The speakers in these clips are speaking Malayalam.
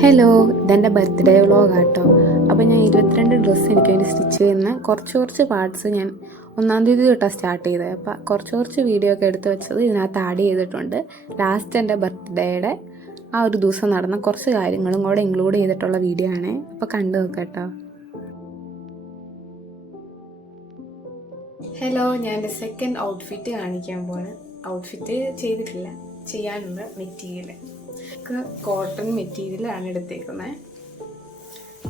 ഹലോ, ഇതെൻ്റെ ബർത്ത്ഡേ വ്ളോഗാട്ടോ. അപ്പോൾ ഞാൻ 22 ഡ്രസ്സ് എനിക്ക് വേണ്ടി സ്റ്റിച്ച് ചെയ്യുന്ന കുറച്ച് പാർട്സ് ഞാൻ 1-ാം തീയതി തൊട്ടാണ് സ്റ്റാർട്ട് ചെയ്തത്. അപ്പോൾ കുറച്ച് വീഡിയോ ഒക്കെ എടുത്ത് വെച്ചത് ഇതിനകത്ത് ആഡ് ചെയ്തിട്ടുണ്ട്. ലാസ്റ്റ് എൻ്റെ ബർത്ത്ഡേയുടെ ആ ഒരു ദിവസം നടന്ന കുറച്ച് കാര്യങ്ങളും കൂടെ ഇൻക്ലൂഡ് ചെയ്തിട്ടുള്ള വീഡിയോ ആണ്. അപ്പോൾ കണ്ടു നോക്കാം. ഹലോ, ഞാൻ എൻ്റെ സെക്കൻഡ് ഔട്ട്ഫിറ്റ് കാണിക്കാൻ പോവാണ്. ഔട്ട്ഫിറ്റ് ചെയ്തിട്ടില്ല, ചെയ്യാനുണ്ട്. മെറ്റീരിയൽ കോട്ടൺ മെറ്റീരിയലാണ് എടുത്തേക്കുന്നത്.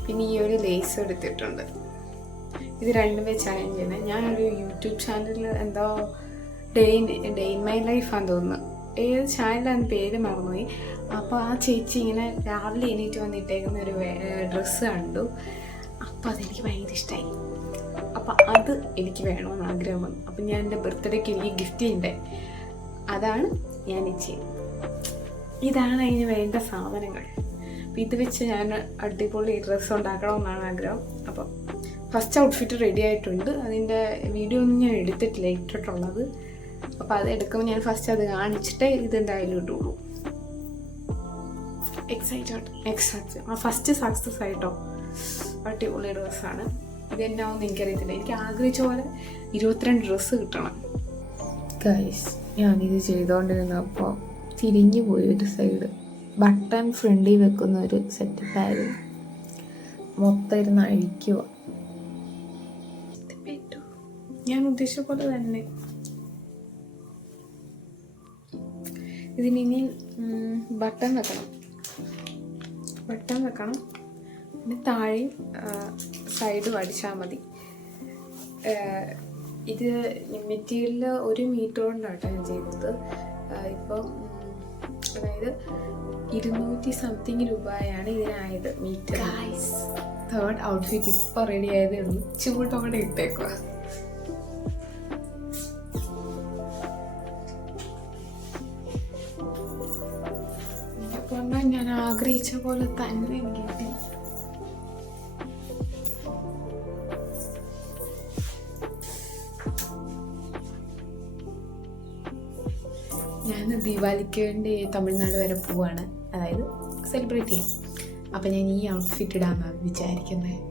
പിന്നെ ഈ ഒരു ലേസ് എടുത്തിട്ടുണ്ട്. ഇത് രണ്ടും വെച്ചാണ് ഞാൻ ചെയ്യുന്നത്. ഞാനൊരു യൂട്യൂബ് ചാനലിൽ എന്തോ ഡേ ഇൻ മൈ ലൈഫാന്ന് തോന്നുന്നു, ഏത് ചാനലാണെന്ന് പേര് മറന്നുപോയി. അപ്പോൾ ആ ചേച്ചി ഇങ്ങനെ രാവിലെ എണീറ്റ് വന്നിട്ടേക്കുന്ന ഒരു ഡ്രസ്സ് കണ്ടു. അപ്പോൾ അതെനിക്ക് ഭയങ്കര ഇഷ്ടമായി. അപ്പോൾ അത് എനിക്ക് വേണമെന്ന് ആഗ്രഹം വന്നു. അപ്പം ഞാൻ എൻ്റെ ബർത്ത്ഡേക്ക് എനിക്ക് ഗിഫ്റ്റ് ചെയ്യണ്ടേ, അതാണ് ഞാൻ ചെയ്യുന്നത്. ഇതാണ് അതിന് വേണ്ട സാധനങ്ങൾ. അപ്പം ഇത് വെച്ച് ഞാൻ അടിപൊളി ഡ്രസ്സ് ഉണ്ടാക്കണമെന്നാണ് ആഗ്രഹം. അപ്പം ഫസ്റ്റ് ഔട്ട്ഫിറ്റ് റെഡി ആയിട്ടുണ്ട്. അതിൻ്റെ വീഡിയോ ഒന്നും ഞാൻ എടുത്തിട്ടില്ല, ഇട്ടിട്ടുള്ളത്. അപ്പോൾ അത് എടുക്കുമ്പോൾ ഞാൻ ഫസ്റ്റ് അത് കാണിച്ചിട്ടേ ഇതെന്തായാലും ഇട്ടുള്ളൂ. എക്സൈറ്റഡ്. ആ ഫസ്റ്റ് സക്സസ് ആയിട്ടോ. അടിപൊളി ഡ്രസ്സാണ്. ഇതെന്നാവെന്ന് എനിക്കറിയത്തില്ല. എനിക്ക് ആഗ്രഹിച്ച പോലെ 22 ഡ്രസ്സ് കിട്ടണം. ഗൈസ്, ഞാനിത് ചെയ്തുകൊണ്ടിരുന്നപ്പോൾ തിരിഞ്ഞു പോയി ഒരു സൈഡ്. ബട്ടൺ ഫ്രണ്ടിൽ വെക്കുന്ന ഒരു സെറ്റപ്പായിരുന്നു. മൊത്തം ഇരുന്ന് അഴിക്കുക. ഞാൻ ഉദ്ദേശിച്ച പോലെ തന്നെ. ഇതിനി ബട്ടൺ വെക്കണം. പിന്നെ താഴെയും സൈഡ് വടിച്ചാൽ മതി. ഇത് മെറ്റീരിയൽ 1 മീറ്റർ കൊണ്ടാട്ടോ ഞാൻ ചെയ്തത്. ഇപ്പം അതായത് 200 സംതിങ് രൂപയാണ് ഇതിനായത് മീറ്റർ. തേർഡ് ഔട്ട്ഫിറ്റ് ഇപ്പോൾ റെഡി ആയതേ ഉള്ളൂ. ചൂടോടെ ഇട്ടേക്കുക. അപ്പോൾ ഞാൻ ആഗ്രഹിച്ച പോലെ തന്നെ എനിക്ക് കിട്ടി. ഞാൻ ദീപാവലിക്ക് വേണ്ടി തമിഴ്നാട് വരെ പോവാണ്, അതായത് സെലിബ്രേറ്റ് ചെയ്യും. അപ്പം ഞാൻ ഈ ഔട്ട്ഫിറ്റ് ഇടാമെന്നാണ് വിചാരിക്കുന്നത്.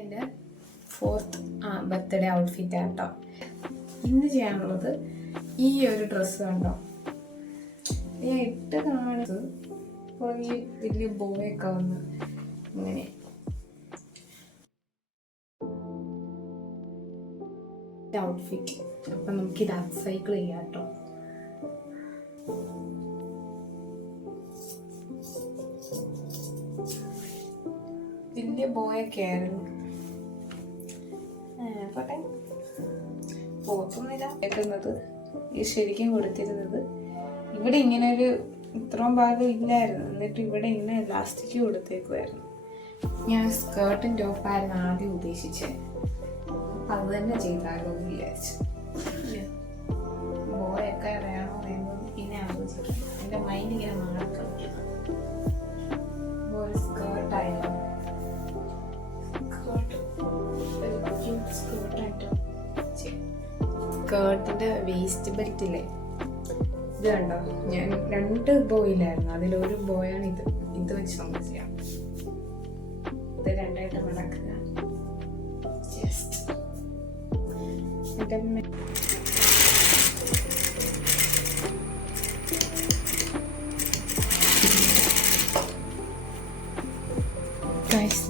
എൻ്റെ 4th ബർത്ത്ഡേ ഔട്ട്ഫിറ്റ് ആട്ടോ. ഇന്ന് ചെയ്യാനുള്ളത് ഈ ഒരു ഡ്രസ്സ് കണ്ടോ, ഞാൻ ഇട്ട് കാണിച്ചത്. ഇപ്പോൾ ഈ വലിയ ബോയൊക്കെ വന്ന് ഇങ്ങനെ ഔട്ട്ഫിറ്റ്. അപ്പം നമുക്കിത് അപ്സൈക്കിൾ ചെയ്യാം കേട്ടോ. വലിയ ബോയൊക്കെ ആയിരുന്നു. പോട്ടെ, പോത്തൊന്നുമില്ല. കേൾക്കുന്നത് ഈ ശരിക്കും കൊടുത്തിരുന്നത് ഇവിടെ ഇങ്ങനെ ഒരു ഇത്രയും ഭാഗം ഇല്ലായിരുന്നു. എന്നിട്ട് ഇവിടെ ഇങ്ങനെ എലാസ്റ്റിക് കൊടുത്തേക്കുമായിരുന്നു. ഞാൻ സ്കേർട്ടും ടോപ്പായിരുന്നു ആദ്യം ഉദ്ദേശിച്ചത്. അത് തന്നെ ചെയ്താലോ എന്ന് വിചാരിച്ചു. ബോയൊക്കെ വേണോ വേണ്ടോ പിന്നെ ആലോചിക്കാം. എൻ്റെ മൈൻഡ് ഇങ്ങനെ മാറിക്കളിക്കുന്നു. സ്കേർട്ടായിരുന്നു. സ്കേർട്ടിൻ്റെ വേസ്റ്റ് ബെൽറ്റ് ഇല്ലേ, ഇത് കണ്ടോ, ഞാൻ 2 ബോയിലായിരുന്നു. അതിലൊരു ബോയാണ് ഇത് വെച്ച് നമുക്ക് ചെയ്യാം. ഇത് 2ആയിട്ട് മടക്കുക.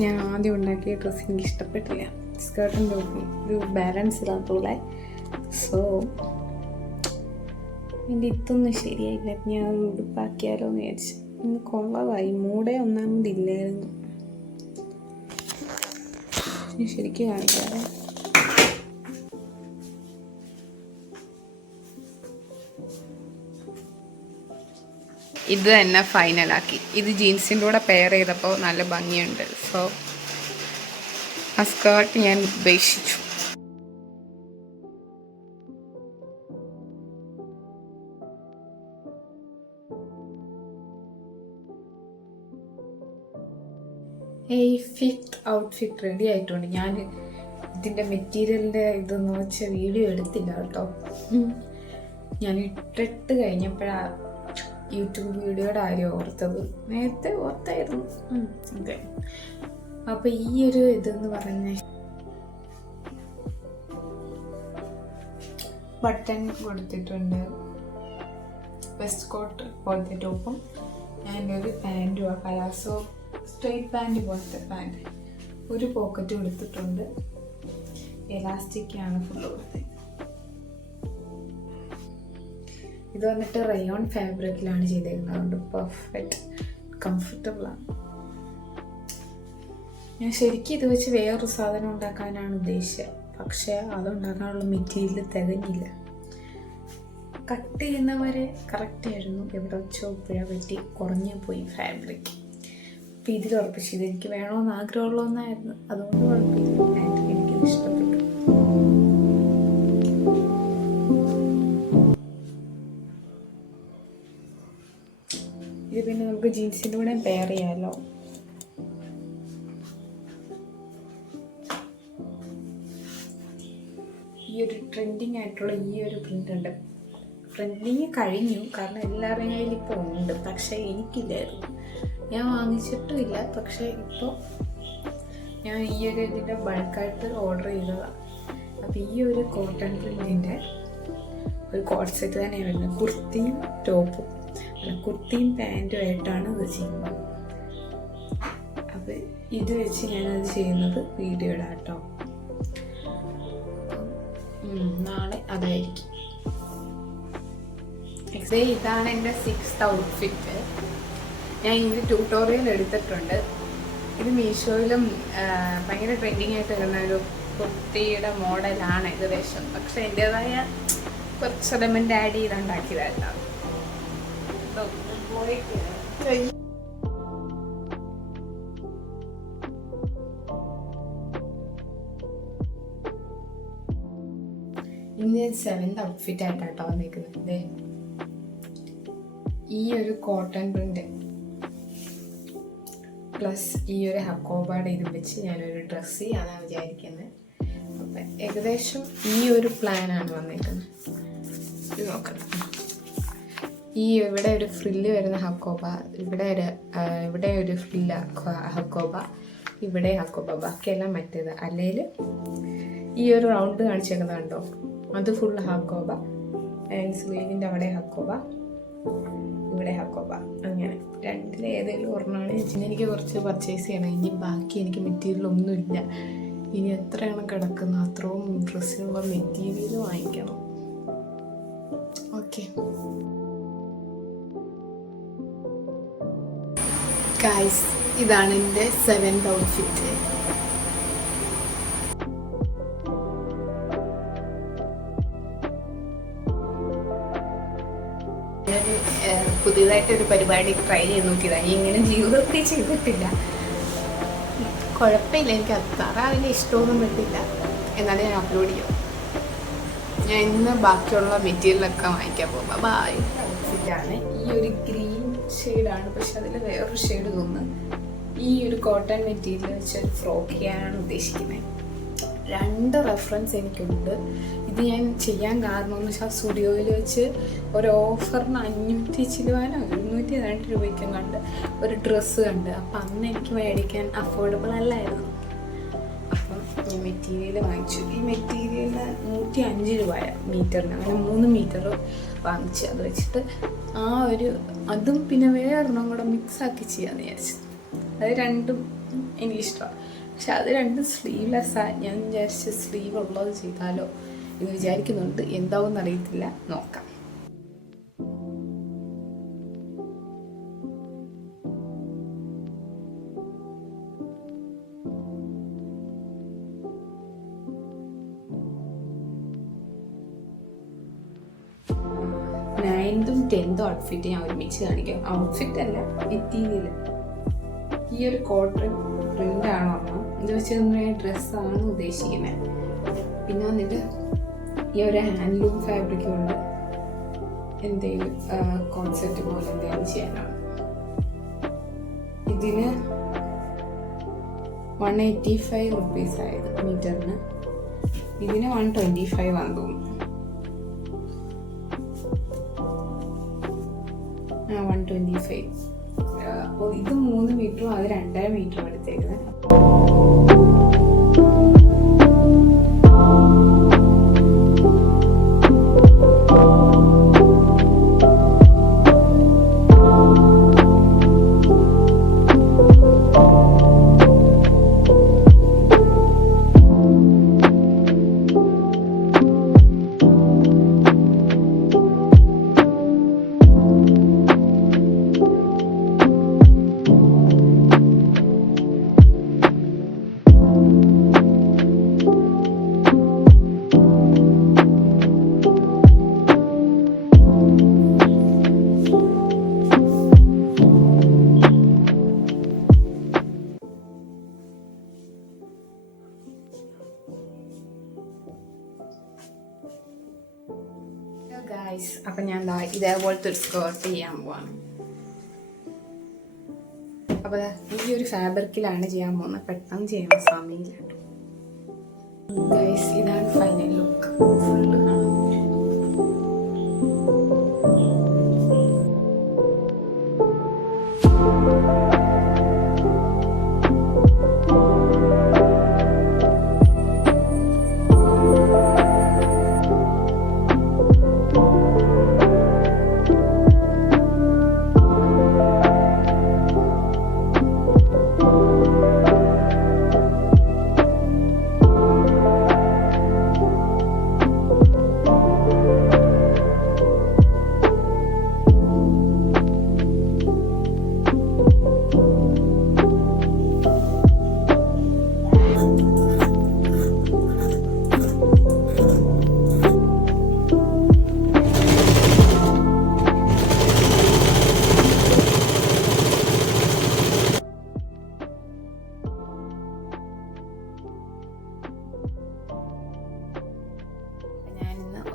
ഞാൻ ആദ്യം ഉണ്ടാക്കിയ ഡ്രസ്സ് എനിക്ക് ഇഷ്ടപ്പെട്ടില്ല. സ്കേർട്ടും ടോപ്പും ഒരു ബാലൻസ് ഇല്ലാത്തപോലെ. സോ എൻ്റെ ഇതൊന്നും ശരിയായില്ല. ഞാൻ ഉടുപ്പാക്കിയാലോ എന്ന് വിചാരിച്ചു. ഇന്ന് കൊള്ളവായി. മൂടെ ഒന്നാമതില്ലായിരുന്നു. ഞാൻ ശരിക്കും കാണിക്കാതെ. ഇത് തന്നെ ഫൈനലാക്കി. ഇത് ജീൻസിൻ്റെ കൂടെ പെയർ ചെയ്തപ്പോൾ നല്ല ഭംഗിയുണ്ട്. സോ ആ സ്കേർട്ട് ഞാൻ ഉപേക്ഷിച്ചു. ഫിഫ്ത്ത് ഔട്ട്ഫിറ്റ് റെഡി ആയിട്ടുണ്ട്. ഞാൻ ഇതിൻ്റെ മെറ്റീരിയലിൻ്റെ ഇതെന്ന് വെച്ച വീഡിയോ എടുത്തില്ല കേട്ടോ. ഞാൻ ഇട്ടിട്ട് കഴിഞ്ഞപ്പോഴാണ് യൂട്യൂബ് വീഡിയോയുടെ കാര്യം ഓർത്തത്. നേരത്തെ ഓർത്തായിരുന്നു. ഓക്കെ, അപ്പോൾ ഈ ഒരു ഇതെന്ന് പറഞ്ഞ ബട്ടൺ കൊടുത്തിട്ടുണ്ട്, വെസ്റ്റ് കോട്ട് പോലത്തെ ടോപ്പും ആൻഡ് ഒരു പാൻറ്റും, പലാസോ സ്ട്രെയിറ്റ് പാൻറ്റ് പോലത്തെ പാൻറ്റ്. ഒരു പോക്കറ്റ് കൊടുത്തിട്ടുണ്ട്, എലാസ്റ്റിക്കാണ് ഫുള്ള് കൊടുത്തത്. ഇത് വന്നിട്ട് റയോൺ ഫാബ്രിക്കിലാണ് ചെയ്തേക്കുന്നത്, അതുകൊണ്ട് പെർഫെക്റ്റ് കംഫർട്ടബിളാണ്. ഞാൻ ശരിക്കും ഇത് വെച്ച് വേറൊരു സാധനം ഉണ്ടാക്കാനാണ് ഉദ്ദേശിച്ചത്, പക്ഷേ അതുണ്ടാക്കാനുള്ള മെറ്റീരിയൽ തികഞ്ഞില്ല. കട്ട് ചെയ്യുന്നവരെ കറക്റ്റായിരുന്നു, എവിടെ വെച്ചോ പിഴ പറ്റി കുറഞ്ഞു പോയി ഫാബ്രിക്. അപ്പോൾ ഇതിൽ ഉറപ്പിച്ചു ഇതെനിക്ക് വേണമെന്ന് ആഗ്രഹമുള്ള ഒന്നായിരുന്നു, അതുകൊണ്ട് കുഴപ്പമില്ല. എനിക്കിത് ഇഷ്ടപ്പെട്ടു. ഇത് പിന്നെ നമുക്ക് ജീൻസിൻ്റെ കൂടെ പെയർ ചെയ്യാമല്ലോ. ഈ ഒരു ട്രെൻഡിങ് ആയിട്ടുള്ള ഈ ഒരു പ്രിൻ്റ് ഉണ്ട്. ട്രെൻഡിങ് കഴിഞ്ഞു, കാരണം എല്ലാവരുടെയും കയ്യിൽ ഇപ്പോൾ ഉണ്ട്, പക്ഷേ എനിക്കില്ലായിരുന്നു. ഞാൻ വാങ്ങിച്ചിട്ടുമില്ല. പക്ഷേ ഇപ്പോൾ ഞാൻ ഈ ഒരു ഇതിൻ്റെ ബൾക്കായിട്ട് ഓർഡർ ചെയ്തതാണ്. അപ്പോൾ ഈ ഒരു കോട്ടൺ പ്രിൻറ്റിൻ്റെ ഒരു കോട്ട് സെറ്റ് തന്നെയാണ് വരുന്നത്. കുർത്തിയും ടോപ്പും, കുർത്തിയും പാൻറ്റും ആയിട്ടാണ് ഇത് ചെയ്യുന്നത്. അപ്പോൾ ഇത് വെച്ച് ഞാനത് ചെയ്യുന്നത് വീഡിയോ ഇടാം കേട്ടോ. നാളെ അതായിരിക്കും. ഇതാണ് എൻ്റെ 6th ഔട്ട്ഫിറ്റ്. ഞാൻ ഇതിൻ്റെ ട്യൂട്ടോറിയൽ എടുത്തിട്ടുണ്ട്. ഇത് മീഷോയിലും ഭയങ്കര ട്രെൻഡിങ് ആയിട്ട് വരുന്ന ഒരു കുർത്തിയുടെ മോഡലാണ് ഏകദേശം. പക്ഷെ എൻ്റേതായ കുറച്ച് എലമെൻ്റ് ആഡ് ചെയ്തുണ്ടാക്കിയതല്ല. ഇന്ന് 7th ഔട്ട്ഫിറ്റ് ആയിട്ടാട്ടോ വന്നിരിക്കുന്നത്. ഈ ഒരു കോട്ടൺ പ്രിന്റ് പ്ലസ് ഈ ഒരു ഹക്കോബയുടെ ഇത് വെച്ച് ഞാനൊരു ഡ്രസ്സ് ചെയ്യാനാണ് വിചാരിക്കുന്നത്. അപ്പം ഏകദേശം ഈ ഒരു പ്ലാനാണ് വന്നിരിക്കുന്നത്. ഇത് നോക്കണം. ഈ ഇവിടെ ഒരു ഫ്രില്ല് വരുന്ന ഹക്കോബ, ഇവിടെ ഒരു ഫ്രില്ല് ഹക്കോബ, ഇവിടെ ഹക്കോബ, ബാക്കിയെല്ലാം മറ്റേത്. അല്ലെങ്കിൽ ഈ ഒരു റൗണ്ട് കാണിച്ചേക്കുന്നത് കണ്ടോ, അത് ഫുൾ ഹക്കോബ. ആൻഡ് സ്ലീവിൻ്റെ അവിടെ ഹക്കോബ, ഇവിടെ ഹക്കോബ. അങ്ങനെ രണ്ടിൽ ഏതെങ്കിലും ഒരെണ്ണമാണ്. എനിക്ക് കുറച്ച് പർച്ചേസ് ചെയ്യണം. ഇനി ബാക്കി എനിക്ക് മെറ്റീരിയൽ ഒന്നുമില്ല. ഇനി എത്രയാണ് കിടക്കുന്നത് അത്രയും ഡ്രസ്സിനുള്ള മെറ്റീരിയൽ വാങ്ങിക്കണം. ഓക്കെ ഗൈസ്, ഇതാണ് എൻ്റെ 7th ഔട്ട്ഫിറ്റ്. പുതിയതായിട്ടൊരു പരിപാടി ട്രൈ ചെയ്ത് നോക്കിയതാണ്. ഇങ്ങനെ ജീവിതത്തിൽ ചെയ്തിട്ടില്ല. കുഴപ്പമില്ല, എനിക്ക് അത്ര വലിയ ഇഷ്ടമൊന്നും പറ്റില്ല. എന്നാലും ഞാൻ അപ്ലോഡ് ചെയ്യും. ഞാൻ ഇന്ന് ബാക്കിയുള്ള മെറ്റീരിയലൊക്കെ വാങ്ങിക്കാൻ പോകുമ്പോൾ ബായ്. ഔട്ട്ഫിറ്റാണ് ഈ ഒരു ഗ്രീൻ ഷെയ്ഡാണ്, പക്ഷെ അതിൽ വേറൊരു ഷെയ്ഡ് തോന്നുന്നു. ഈ ഒരു കോട്ടൺ മെറ്റീരിയൽ വെച്ചൊരു ഫ്രോക്ക് ചെയ്യാനാണ് ഉദ്ദേശിക്കുന്നത്. 2 റെഫറൻസ് എനിക്കുണ്ട്. ഇത് ഞാൻ ചെയ്യാൻ കാരണം എന്ന് വെച്ചാൽ സ്റ്റുഡിയോയിൽ വെച്ച് ഒരു ഓഫറിന് 500 ചിലവാനോ 202 രൂപയ്ക്കും കണ്ട് ഒരു ഡ്രസ്സ് കണ്ട്. അപ്പം അന്ന് എനിക്ക് മേടിക്കാൻ അഫോർഡബിൾ അല്ലായിരുന്നു. അപ്പം ഞാൻ മെറ്റീരിയൽ വാങ്ങിച്ചു. ഈ മെറ്റീരിയലിന് 105 രൂപ മീറ്ററിന്. അങ്ങനെ 3 മീറ്റർ വാങ്ങിച്ചു. അത് വെച്ചിട്ട് അതും പിന്നെ വേറൊരെണ്ണം കൂടെ മിക്സാക്കി ചെയ്യാമെന്ന് വിചാരിച്ചു. അത് രണ്ടും എനിക്കിഷ്ടമാണ്. പക്ഷെ അത് രണ്ടും സ്ലീവ്ലെസ്സാണ്. ഞാൻ വിചാരിച്ച് സ്ലീവ് ഉള്ളത് ചെയ്താലോ എന്ന് വിചാരിക്കുന്നുണ്ട്. എന്താവും അറിയത്തില്ല, നോക്കാം. 10th ഔട്ട്ഫിറ്റ് ഞാൻ ഒരുമിച്ച് കാണിക്കാം. ഔട്ട്ഫിറ്റ് അല്ല, മെറ്റീരിയൽ. ഈ ഒരു കോട്ടൺ പ്രിൻ്റാണ് ഒരെണ്ണം. ഇത് വെച്ച് ഡ്രസ്സാണ് ഉദ്ദേശിക്കുന്നത്. പിന്നെ വന്നിട്ട് ഈ ഒരു ഹാൻഡ്ലൂം ഫാബ്രിക് കൊണ്ട് എന്തെങ്കിലും കോൺസെപ്റ്റ് പോലെ എന്തെങ്കിലും ചെയ്യാനാണ്. ഇതിന് 185 റുപ്പീസ് ആയത് മീറ്ററിന്. ഇതിന് 125 ആണെന്ന് തോന്നുന്നു. 125. അപ്പോൾ ഇത് 3 മീറ്ററും അത് 2.5 മീറ്ററും എടുത്തേക്കുന്നത്. ഗൈസ്, അപ്പം ഞാൻ ഇതേപോലത്തെ ഒരു സ്കേർട്ട് ചെയ്യാൻ പോവാണ്. അപ്പോൾ ഈ ഒരു ഫാബ്രിക്കിലാണ് ചെയ്യാൻ പോകുന്നത്. പെട്ടെന്ന് ചെയ്യുന്ന സമയമില്ല കേട്ടോ ഗൈസ്. ഇതാണ് ഫൈനൽ ലുക്ക്. ഫുള്ള് കാണാൻ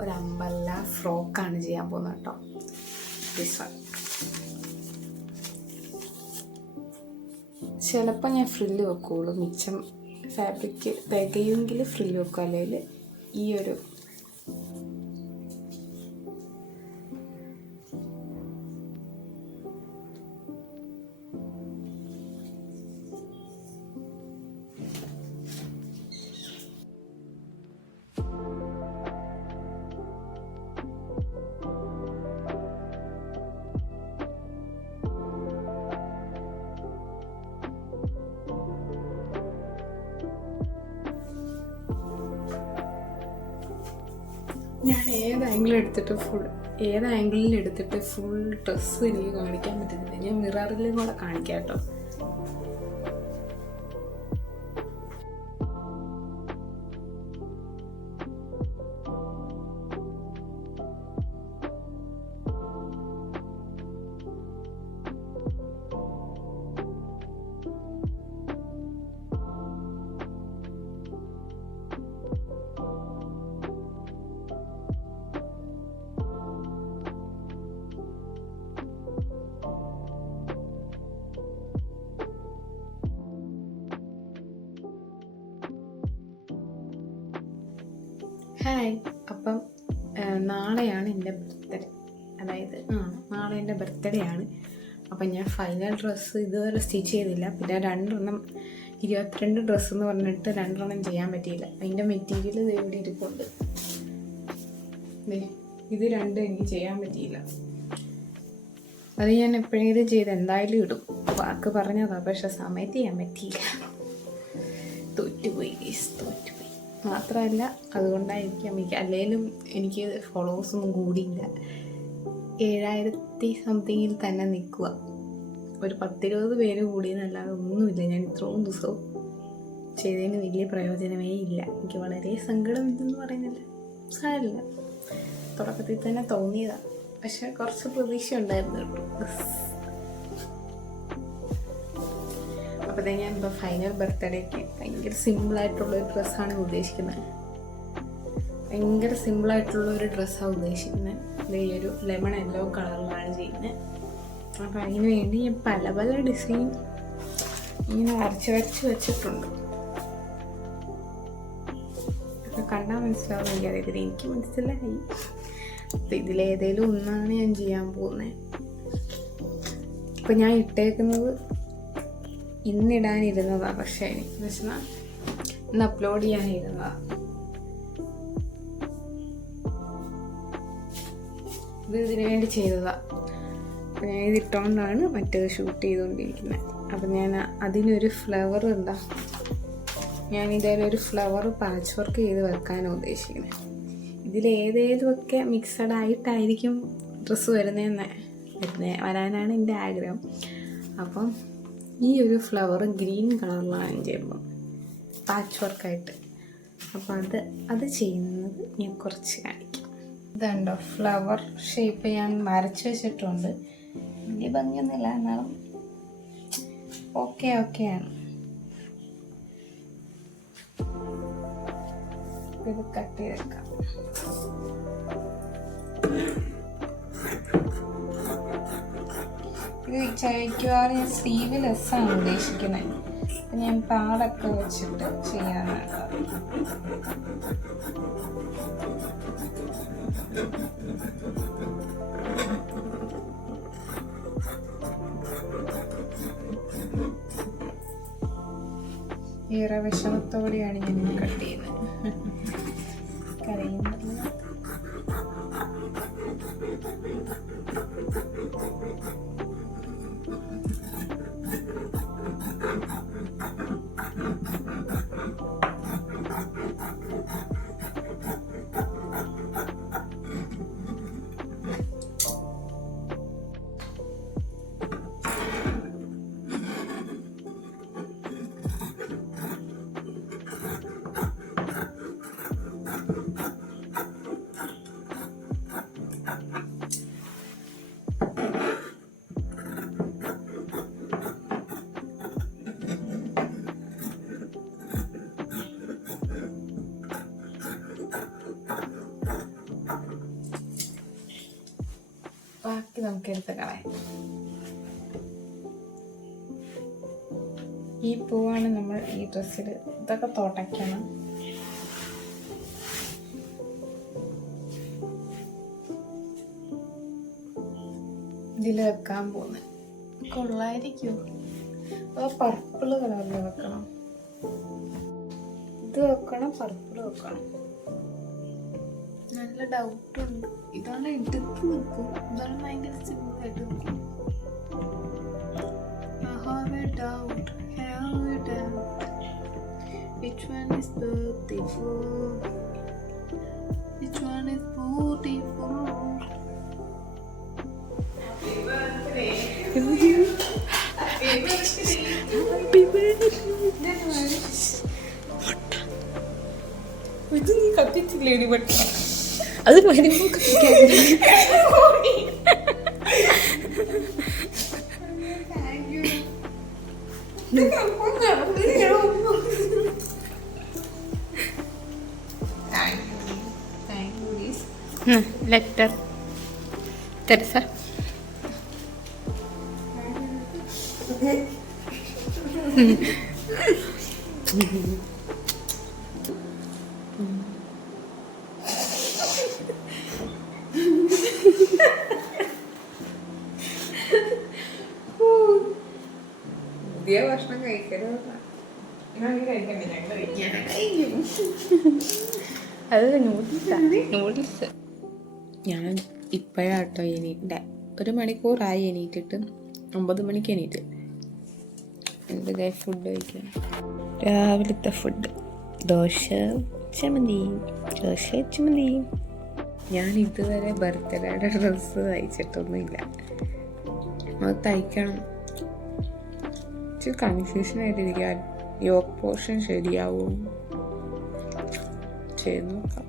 ഒരു അമ്പല്ല ഫ്രോക്കാണ് ചെയ്യാൻ പോകുന്നത് കേട്ടോ. This one. ചിലപ്പോൾ ഞാൻ ഫ്രില്ല് വെക്കുള്ളൂ. മിച്ചം ഫാബ്രിക് തികയുമെങ്കിൽ ഫ്രില്ല് വെക്കും. അല്ലെങ്കിൽ ഈ ഒരു ഞാൻ ഏത് ആംഗിളിൽ എടുത്തിട്ട് ഫുൾ ഡ്രസ്സ് എനിക്ക് കാണിക്കാൻ പറ്റുന്നില്ല. ഞാൻ മിററിലും കൂടെ കാണിക്കാം കേട്ടോ. ഹായ്. അപ്പം നാളെയാണ് എൻ്റെ ബർത്ത്ഡേ. അതായത് നാളെ എൻ്റെ ബർത്ത്ഡേ ആണ്. അപ്പം ഞാൻ ഫൈനൽ ഡ്രസ്സ് ഇതുവരെ സ്റ്റിച്ച് ചെയ്തില്ല. പിന്നെ 22 ഡ്രസ്സ് എന്ന് പറഞ്ഞിട്ട് 2 ചെയ്യാൻ പറ്റിയില്ല. അതിൻ്റെ മെറ്റീരിയൽ ഇവിടെ ഇരിപ്പുണ്ട്. ഇത് 2 എനിക്ക് ചെയ്യാൻ പറ്റിയില്ല. അത് ഞാൻ എപ്പോഴെങ്കിലും ചെയ്ത് എന്തായാലും ഇടും. വാക്ക് പറഞ്ഞതാ, പക്ഷെ സമയത്ത് ചെയ്യാൻ പറ്റിയില്ല. തോറ്റുപോയി. മാത്രമല്ല അതുകൊണ്ടായിരിക്കാം അല്ലെങ്കിലും എനിക്ക് ഫോളോവേഴ്സൊന്നും കൂടിയില്ല. 7000 സംതിങ്ങിൽ തന്നെ നിൽക്കുക. ഒരു 10-20 പേര് കൂടിയെന്നല്ലാതെ ഒന്നുമില്ല. ഞാൻ ഇത്രയും ദിവസവും ചെയ്തതിന് വലിയ പ്രയോജനമേ ഇല്ല. എനിക്ക് വളരെ സങ്കടം ഇതെന്ന് പറയുന്നില്ല. സാരമില്ല, തുടക്കത്തിൽ തന്നെ തോന്നിയതാണ്. പക്ഷെ കുറച്ച് പ്രതീക്ഷ ഉണ്ടായിരുന്നു കേട്ടോ. അപ്പോൾ ഞാൻ ഇപ്പോൾ ഫൈനൽ ബർത്ത്ഡേക്ക് ഭയങ്കര സിമ്പിളായിട്ടുള്ളൊരു ഡ്രസ്സാണ് ഉദ്ദേശിക്കുന്നത്. ഭയങ്കര സിമ്പിളായിട്ടുള്ളൊരു ഡ്രസ്സാണ് ഉദ്ദേശിക്കുന്നത്. ഇത് ഈ ഒരു ലെമൺ യെല്ലോ കളറിലാണ് ചെയ്യുന്നത്. അപ്പോൾ അതിന് വേണ്ടി ഞാൻ പല പല ഡിസൈൻ ഇങ്ങനെ വരച്ച് വെച്ചിട്ടുണ്ട്. അപ്പോൾ കണ്ടാൽ മനസ്സിലാവും എനിക്കറിയത്തില്ല, എനിക്ക് മനസ്സിലായി. അപ്പോൾ ഇതിലേതെങ്കിലും ഒന്നാണ് ഞാൻ ചെയ്യാൻ പോകുന്നത്. ഇപ്പം ഞാൻ ഇട്ടേക്കുന്നത് ഇന്നിടാനിരുന്നതാണ്, പക്ഷേ എനിക്ക് വെച്ചാൽ ഇന്ന് അപ്ലോഡ് ചെയ്യാനിരുന്നതാണ്. ഇതിനു വേണ്ടി ചെയ്തതാണ്. അപ്പം ഞാൻ ഇതിട്ടുകൊണ്ടാണ് മറ്റേത് ഷൂട്ട് ചെയ്തുകൊണ്ടിരിക്കുന്നത്. അപ്പം ഞാൻ അതിനൊരു ഫ്ലവർ ഞാനിതേലൊരു ഫ്ലവർ പാച്ച് വർക്ക് ചെയ്ത് വെക്കാനാണ് ഉദ്ദേശിക്കുന്നത്. ഇതിലേതേലുമൊക്കെ മിക്സഡ് ആയിട്ടായിരിക്കും ഡ്രസ്സ് വരാനാണ് എൻ്റെ ആഗ്രഹം. അപ്പം ഈ ഒരു ഫ്ലവർ ഗ്രീൻ കളറിലാണ് ചെയ്യുമ്പോൾ പാച്ച് വർക്കായിട്ട്. അപ്പം അത് ചെയ്യുന്നത് ഞാൻ കുറച്ച് കാണിക്കാം. ഇതുണ്ടോ ഫ്ലവർ ഷേപ്പ് ഞാൻ വരച്ച് വെച്ചിട്ടുണ്ട്. വലിയ ഭംഗിയൊന്നുമില്ല, എന്നാലും ഓക്കെയാണ്. ഇത് കട്ട് ചെയ്തേക്കാം. ഇത് മിക്കവാറും ഞാൻ സ്ലീവ്ലെസ്സാണ് ഉദ്ദേശിക്കുന്നത്. അപ്പം ഞാൻ പാടൊക്കെ വെച്ചിട്ട് ചെയ്യാനാണ്. ഏറെ വിഷമത്തോടെയാണ് ഞാൻ കട്ട് ചെയ്യുന്നത്. കരയുന്നത് ബാക്കി നമുക്ക് എടുത്ത് കളയാം. ഈ പൂവാണ് നമ്മൾ ഈ ഡ്രസ്സിൽ. ഇതൊക്കെ തുടയ്ക്കണം. ഇതിൽ വെക്കാൻ പോകുന്നത് കൊള്ളായിരിക്കുമോ? അതോ പർപ്പിൾ കളറിൽ വെക്കണം? ഇത് വെക്കണം, പർപ്പിൾ വെക്കണം. നല്ല ഡൗട്ടുണ്ട്. ഇതാണ് എടുത്ത് നിൽക്കും, ഇതാണ് ഭയങ്കര സിമ്പിളായിട്ട് നിൽക്കും. Which one is beautiful? Which one is beautiful? Happy birthday to you. Happy birthday. Happy birthday. ഇത് നീ കത്തിച്ചില്ലേടി പട്ട? അത് വരുമ്പോൾ ലെറ്റർ തെരസ. പുതിയ ഭക്ഷണം കഴിക്കരുത്. അത് നൂഡിൽസ്. ഞാൻ ഇപ്പോഴാട്ടോ എണീറ്റെ. 1 മണിക്കൂറായി എണീറ്റിട്ട്. 9 മണിക്ക് എണീറ്റ്. എന്തൊക്കെ ഫുഡ് കഴിക്കണം? രാവിലത്തെ ഫുഡ് ദോശ ചമ്മന്തി. ഞാൻ ഇതുവരെ ബർത്ത്ഡേയുടെ ഡ്രസ്സ് തയ്ച്ചിട്ടൊന്നുമില്ല. അത് തയ്ക്കണം. കൺഫ്യൂഷനായിട്ടിരിക്കുക. യോക്ക് പോർഷൻ ശരിയാവും. ചെയ്ത് നോക്കാം.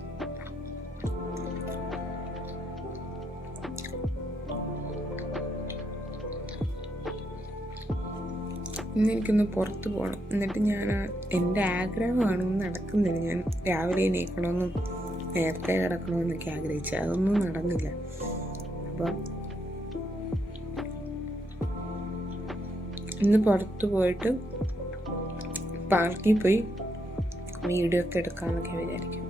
ഇന്ന് എനിക്കൊന്ന് പുറത്ത് പോകണം. എന്നിട്ട് ഞാൻ എൻ്റെ ആഗ്രഹമാണ് നടക്കുന്നില്ല. ഞാൻ രാവിലെ എണീക്കണമെന്നും നേരത്തെ കിടക്കണമെന്നൊക്കെ ആഗ്രഹിച്ചു, അതൊന്നും നടന്നില്ല. അപ്പം ഇന്ന് പുറത്ത് പോയിട്ട് പാർക്കിൽ പോയി വീഡിയോ ഒക്കെ എടുക്കാമെന്നൊക്കെ വിചാരിക്കും.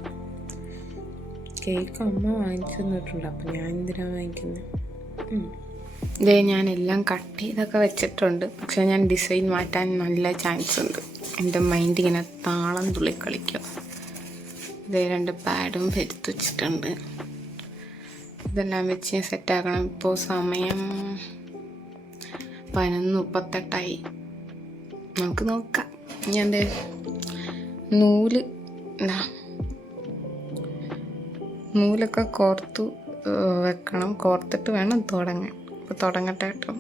കേക്ക് അമ്മ വാങ്ങിച്ചു തന്നിട്ടുണ്ട്, അപ്പം ഞാൻ എന്തിനാണ് വാങ്ങിക്കുന്നത്? ഇതേ ഞാനെല്ലാം കട്ട് ചെയ്തൊക്കെ വെച്ചിട്ടുണ്ട്. പക്ഷെ ഞാൻ ഡിസൈൻ മാറ്റാൻ നല്ല ചാൻസ് ഉണ്ട്. എൻ്റെ മൈൻഡ് ഇങ്ങനെ താളം തുള്ളി കളിക്കും. ഇതേ 2 പാഡും വരുത്തി വെച്ചിട്ടുണ്ട്. ഇതെല്ലാം വെച്ച് സെറ്റാക്കണം. ഇപ്പോൾ സമയം 11:38. നമുക്ക് നോക്കാം. ഞാൻ നൂലൊക്കെ കോർത്ത് വെക്കണം. കോർത്തിട്ട് വേണം തുടങ്ങാൻ. അപ്പോൾ തുടങ്ങട്ടെ കേട്ടോ.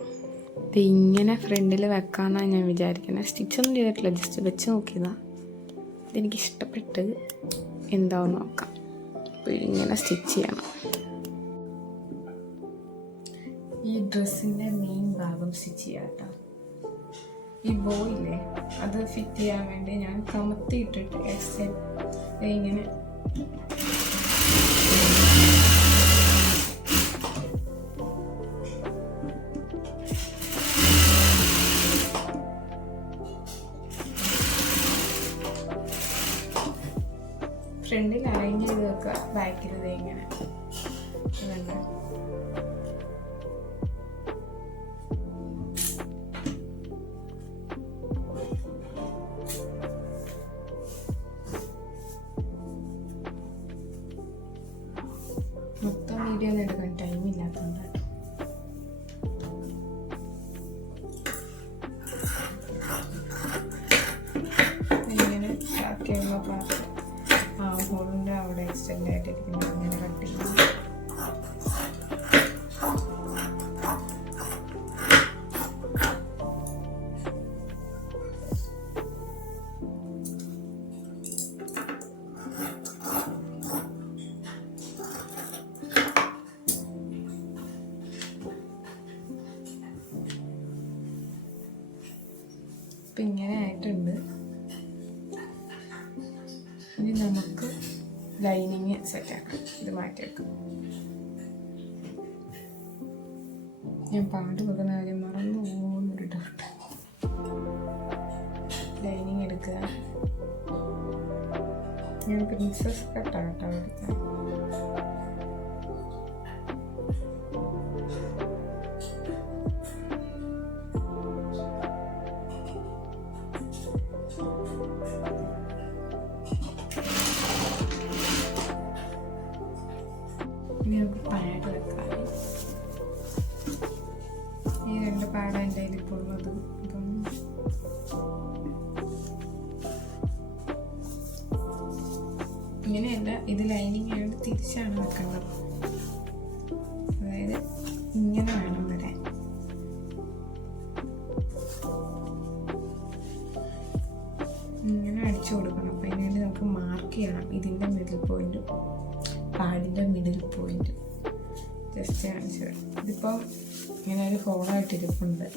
ഇത് ഇങ്ങനെ ഫ്രണ്ടിൽ വെക്കാമെന്നാണ് ഞാൻ വിചാരിക്കുന്നത്. സ്റ്റിച്ചൊന്നും ചെയ്തിട്ടില്ല, ജസ്റ്റ് വെച്ച് നോക്കിയതാണ്. ഇതെനിക്ക് ഇഷ്ടപ്പെട്ട് എന്താവും നോക്കാം. അപ്പോൾ ഇങ്ങനെ സ്റ്റിച്ച് ചെയ്യണം. ഈ ഡ്രസ്സിൻ്റെ മെയിൻ ഭാഗം സ്റ്റിച്ച് ചെയ്യാം കേട്ടോ. ഈ ബോയില്ലേ, അത് ഫിറ്റ് ചെയ്യാൻ വേണ്ടി ഞാൻ കമത്തിയിട്ടിട്ട് എക്സ്റ്റെൻ ഇങ്ങനെ ഫ്രണ്ടിൽ അറേഞ്ച് ചെയ്ത് വെക്കുക, ബാക്കിൽ ഇത് ഇങ്ങനെ ഇതുണ്ട്. മൊത്തം വീഡിയോ ഒന്നും എടുക്കാൻ ടൈമില്ലാത്തതുകൊണ്ട് ഇങ്ങനെ ബാക്കി വരുന്ന പാർട്ട് ഹോളിൻ്റെ അവിടെ എക്സ്റ്റെൻഡ് ആയിട്ടിരിക്കുന്നത് ഇങ്ങനെ കട്ട് ചെയ്യും. ഇപ്പം ഇങ്ങനെ ആയിട്ടുണ്ട്. ഇനി നമുക്ക് ലൈനിങ് സെറ്റാക്കാം. ഇത് മാറ്റിവെക്കാം. ഞാൻ പാട് വെക്കുന്ന കാര്യം മറന്നു പോകുന്നൊരു ഡൗട്ട്. ലൈനിങ് എടുക്കുക. ഞാൻ പ്രിൻസസ് കട്ടാട്ടോ എടുക്കാം. ഇനി നമുക്ക് പാഡ് വെക്കാം. ഈ 2 പാഡ് എൻ്റെ കയ്യിൽ ഇപ്പോൾ ഉള്ളത്. അപ്പം ഇങ്ങനെയല്ല, ഇത് ലൈനിങ് ആയിട്ട് തിരിച്ചാണ് വെക്കേണ്ടത്. അതായത് ഇങ്ങനെ വേണം വരാൻ. ഇങ്ങനെ അടിച്ചു കൊടുക്കണം. അപ്പം അതിന് വേണ്ടി നമുക്ക് മാർക്ക് ചെയ്യണം ഇതിൻ്റെ മിഡിൽ പോയിന്റ്, പാഡിൻ്റെ മിഡിൽ പോയിന്റ് ജസ്റ്റ് കാണിച്ചത്. ഇതിപ്പം ഇങ്ങനെ ഒരു ഹോളായിട്ടിരിപ്പുണ്ട്.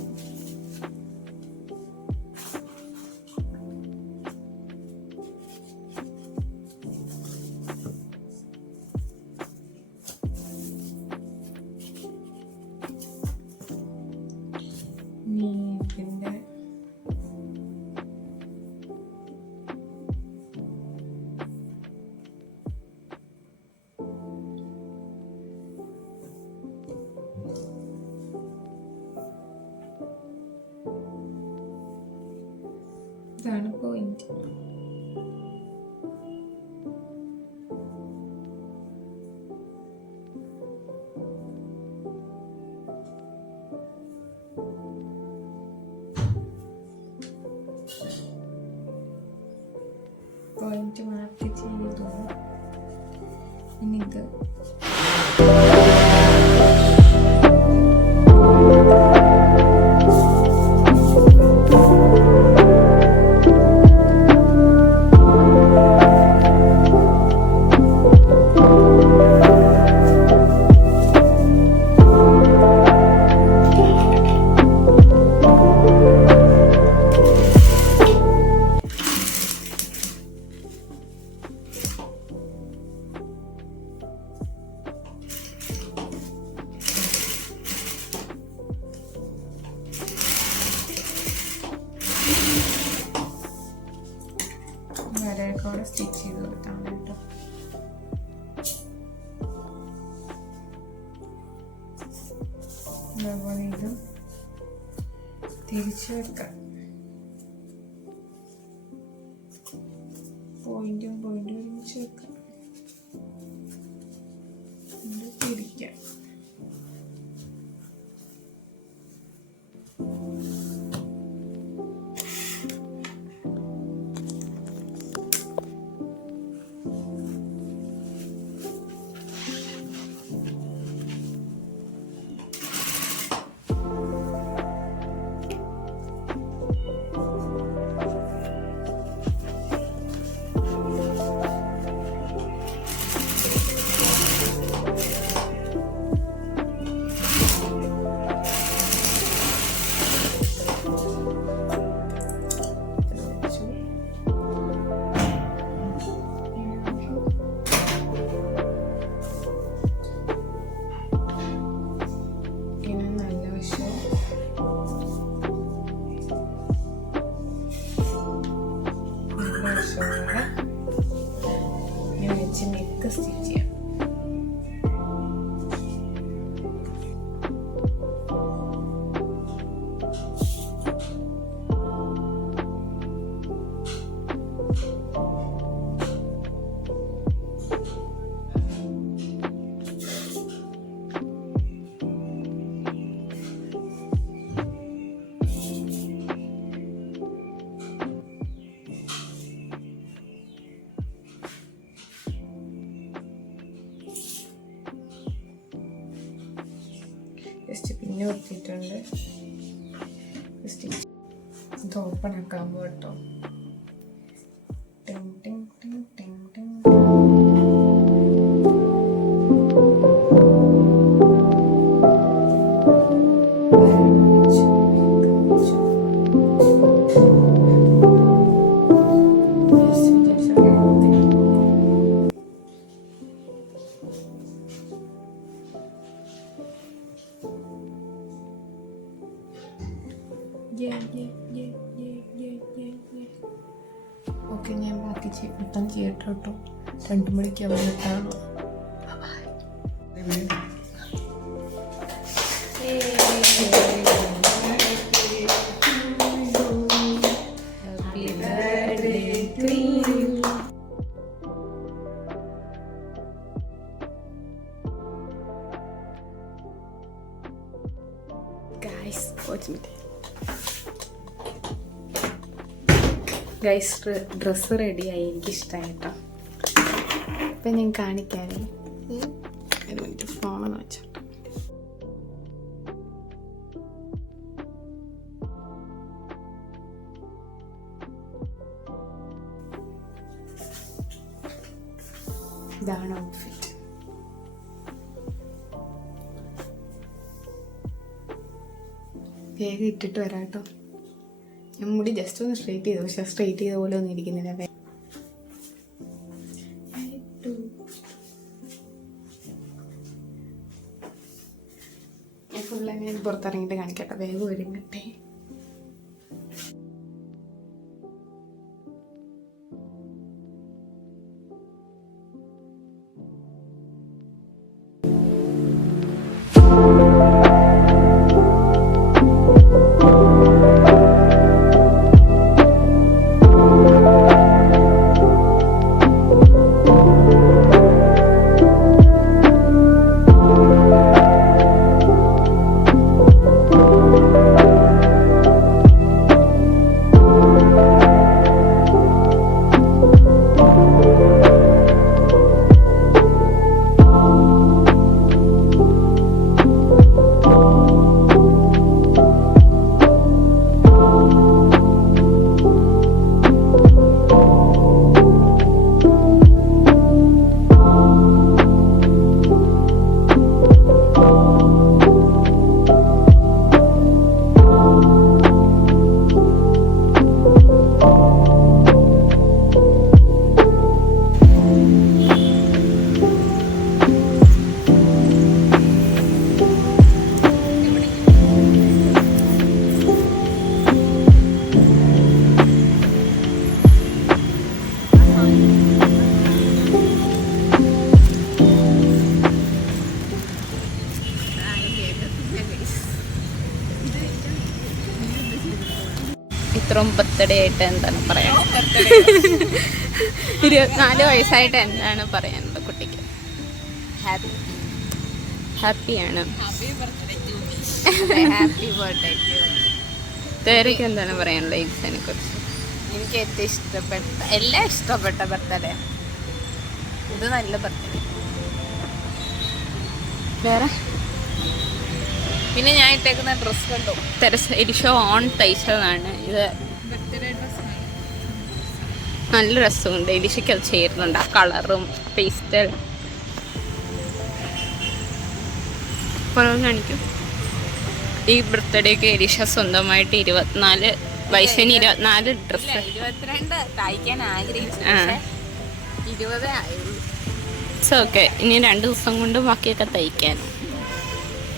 ഇതിൻ്റെ ഇതാണ് പോയിന്റ്. പോയിന്റ് മാർക്ക് ചെയ്തു. ഇനി ഇത് ബാക്കോടെ സ്റ്റിച്ച് ചെയ്ത് കൊടുക്കാം കേട്ടോ. അതുപോലെ ഇതും തിരിച്ചു വെക്കാം. പോയിന്റും ഒരുമിച്ച് വെക്കാം. തിരിക്കാം. നെക്ക് സ്റ്റിച്ച് ചെയ്യാം. ജസ്റ്റ് പിന്നെ ഒത്തിട്ടുണ്ട്. ജസ്റ്റ് ഇത് ഓപ്പൺ ആക്കാൻ പോട്ടോ. ടിങ് ടിങ് ടിങ് ടിങ് ടിങ്. ഓക്കെ, ഞാൻ ബാക്കി പെട്ടെന്ന് ചെയ്യട്ടോ കേട്ടോ. 2 മണിക്ക് വന്നിട്ടാണ്. ഗൈസ്, ഡ്രസ്സ് റെഡിയായി. എനിക്കിഷ്ടമായി കേട്ടോ. ഇപ്പം ഞാൻ കാണിക്കാനേ ഫോണെന്ന് വെച്ചോ. ഇതാണ് ഔട്ട്ഫിറ്റ്. വേഗം ഇട്ടിട്ട് വരാം കേട്ടോ. ഞാൻ മുടി ജസ്റ്റ് ഒന്ന് സ്ട്രെയിറ്റ് ചെയ്തു, പക്ഷെ സ്ട്രെയിറ്റ് ചെയ്ത പോലെ ഒന്നും ഇരിക്കുന്നില്ല. ഫുള്ള് ഞാൻ പുറത്തിറങ്ങിയിട്ട് കാണിക്കട്ടെ. വേഗം ഒരുങ്ങട്ടെ. ബർത്ത്ഡേ ആയിട്ട് എന്താണ് പറയാ? 24 വയസ്സായിട്ട് എന്താണ് പറയാനുള്ളത് കുട്ടിക്ക്? ഹാപ്പിയാണ്. Happy birthday. തേരയ്ക്ക് എന്താണ് പറയാനുള്ളത് ഇൻസനെ കുറിച്ച്? എനിക്ക് ഏറ്റവും ഇഷ്ടപ്പെട്ട എല്ലാം ഇഷ്ടപ്പെട്ട ബർത്ത്ഡേ. ഇത് നല്ല ബർത്ത്ഡേ. വേറെ പിന്നെ ഞാൻ ഇട്ടേക്കുന്ന ഡ്രസ് കണ്ടു. എരിഷോ ഓൺ തയ്ച്ചതാണ് ഇത്. ബർത്ത്ഡേ ഡ്രസ് നല്ല രസമുണ്ട്. എരിശയ്ക്ക് അത് ചേരുന്നുണ്ട്, ആ കളറും പേസ്റ്റൽ. കാണിക്കും. ഈ ബർത്ത്ഡേക്ക് എരിശ സ്വന്തമായിട്ട് 24 വയസ്സിന് 24 ഡ്രസ്സ്. 22 തയ്ക്കാൻ ആഗ്രഹിച്ചു. 20 ആയുള്ളൂ. ഓക്കെ, ഇനി 2 ദിവസം കൊണ്ട് ബാക്കിയൊക്കെ തയ്ക്കാൻ.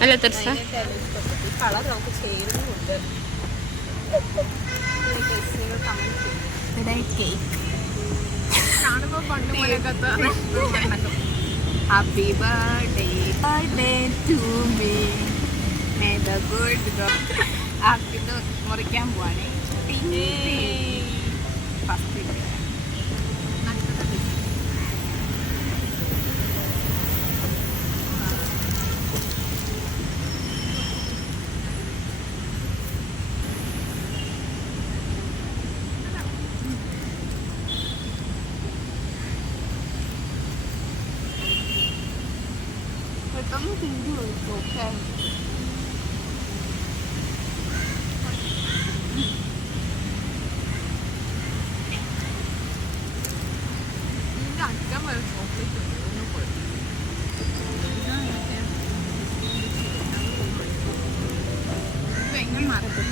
അല്ല തെർസ, കളർ നമുക്ക് ചേരുന്നുണ്ട്. കാണുമ്പോൾ പണ്ട് happy birthday birthday to me may the good god. ആക്കിന്ന് മുറിക്കാൻ പോവാണേ. ഫസ്റ്റ് പെട്ടെന്ന് തിരിഞ്ഞു കൊടുക്കും. ഓക്കെ, അച്ഛൻ വരെ ചോക്ലേറ്റ് എങ്ങനെ മറക്കും.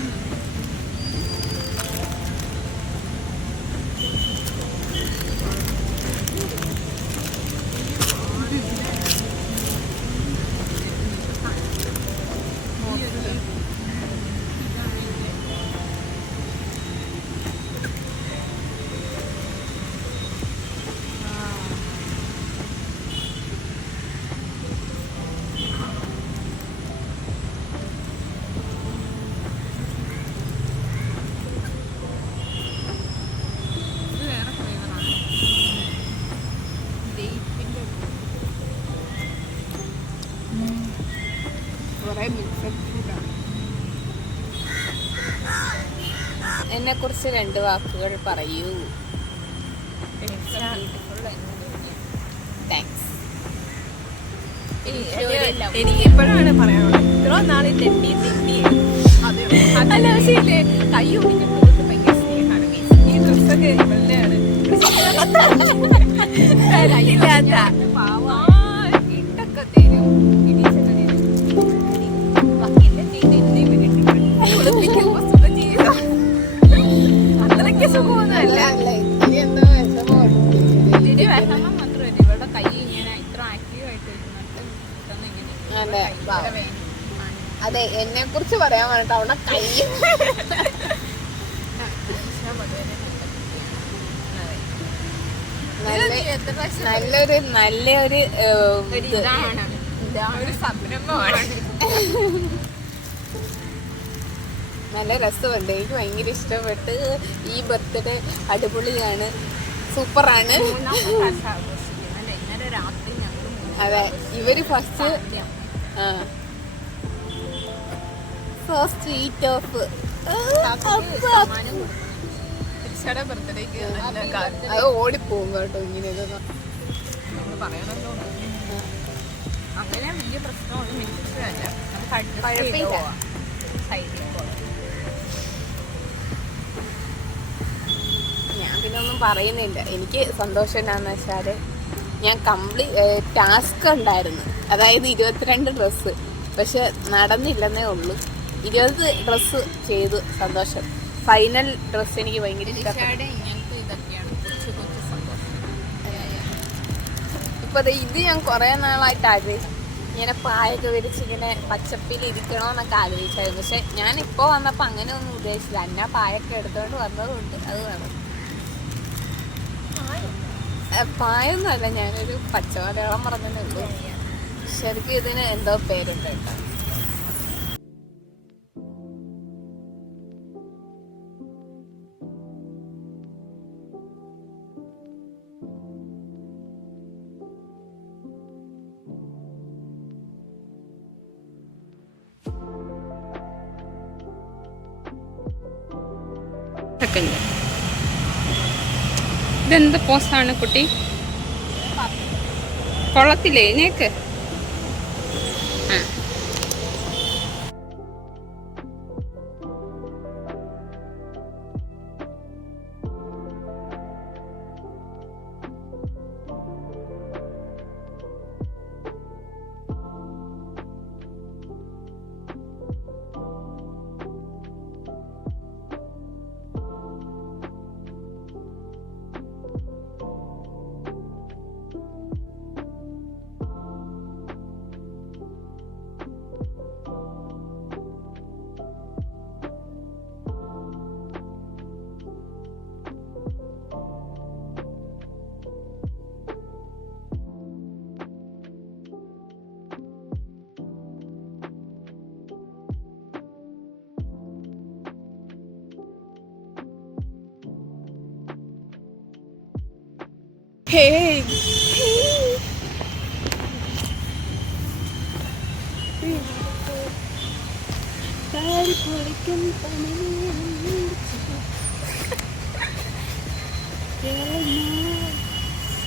എന്നെ കുറിച്ച് 2 വാക്കുകൾ പറയൂ. താങ്ക്സ്. എനിക്ക് ഇപ്പോഴാണ് പറയാനുള്ളത്. ഇത്ര നാളെ തെണ്ടി അല്ല, പക്ഷേ കൈ ഓടിക്കുമ്പോൾ ഭയങ്കര സ്നേഹമാണ്. ഈ ഡ്രസ്സൊക്കെ ഇവളുടെയാണ്. ഇട്ടൊക്കെ തരും. അത്രയ്ക്ക് സുഖമൊന്നുമല്ല. ഇതിന് വിഷമം മാത്രമല്ല, ഇവളുടെ കൈ ഇങ്ങനെ ഇത്ര ആക്റ്റീവായിട്ട് അതെ, എന്നെ കുറിച്ച് പറയാൻ വേണ്ടിട്ട് അവിടെ കൈ നല്ലൊരു സംരംഭമാണ്. നല്ല രസമുണ്ട്. എനിക്ക് ഭയങ്കര ഇഷ്ടപ്പെട്ട്. ഈ ബർത്ത്ഡേ അടിപൊളിയാണ്, സൂപ്പറാണ്. അതെ, ഇവര് ഫസ്റ്റ് സോ സ്വീറ്റ് ഓഫ് അത് ഓടിപ്പോവും കേട്ടോ. ഇങ്ങനെ പറയണല്ലോ, അങ്ങനെ വലിയ പ്രശ്നമൊന്നും എനിക്കില്ല. ഞാൻ പിന്നെ ഒന്നും പറയുന്നില്ല. എനിക്ക് സന്തോഷം എന്താണെന്ന് വെച്ചാൽ ഞാൻ ടാസ്ക് ഉണ്ടായിരുന്നു, അതായത് 22 ഡ്രസ്സ്. പക്ഷെ നടന്നില്ലെന്നേ ഉള്ളൂ. 20 ഡ്രസ്സ് ചെയ്തു. സന്തോഷം. ഫൈനൽ ഡ്രസ്സ് എനിക്ക് ഭയങ്കര ഇഷ്ടപ്പെട്ടു. ഇപ്പൊ ഇത് ഞാൻ കുറെ നാളായിട്ട് ആഗ്രഹിച്ചു. ഇങ്ങനെ പായൊക്കെ വിരിച്ച് ഇങ്ങനെ പച്ചപ്പിൽ ഇരിക്കണോന്നൊക്കെ ആഗ്രഹിച്ചായിരുന്നു. പക്ഷെ ഞാൻ ഇപ്പോൾ വന്നപ്പോൾ അങ്ങനെ ഒന്നും ഉദ്ദേശിച്ചില്ല. എന്നാ പായൊക്കെ എടുത്തോണ്ട് വന്നതുകൊണ്ട് അത് വേണം. പായൊന്നും അല്ല, ഞാനൊരു പച്ചമലയാളം പറഞ്ഞതേ ഉള്ളൂ. ശരിക്കും ഇതിന് എന്തോ പേരുണ്ട് കേട്ടോ. ഉണ്ട്. ഇതെന്ത് പോസാണ് കുട്ടി? കൊള്ളത്തില്ലേ ഇതിനേക്ക്? ആ Hey.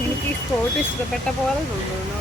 എനിക്ക് ഈ സ്പോട്ട് ഇഷ്ടപ്പെട്ട പോലെ തോന്നുന്നു.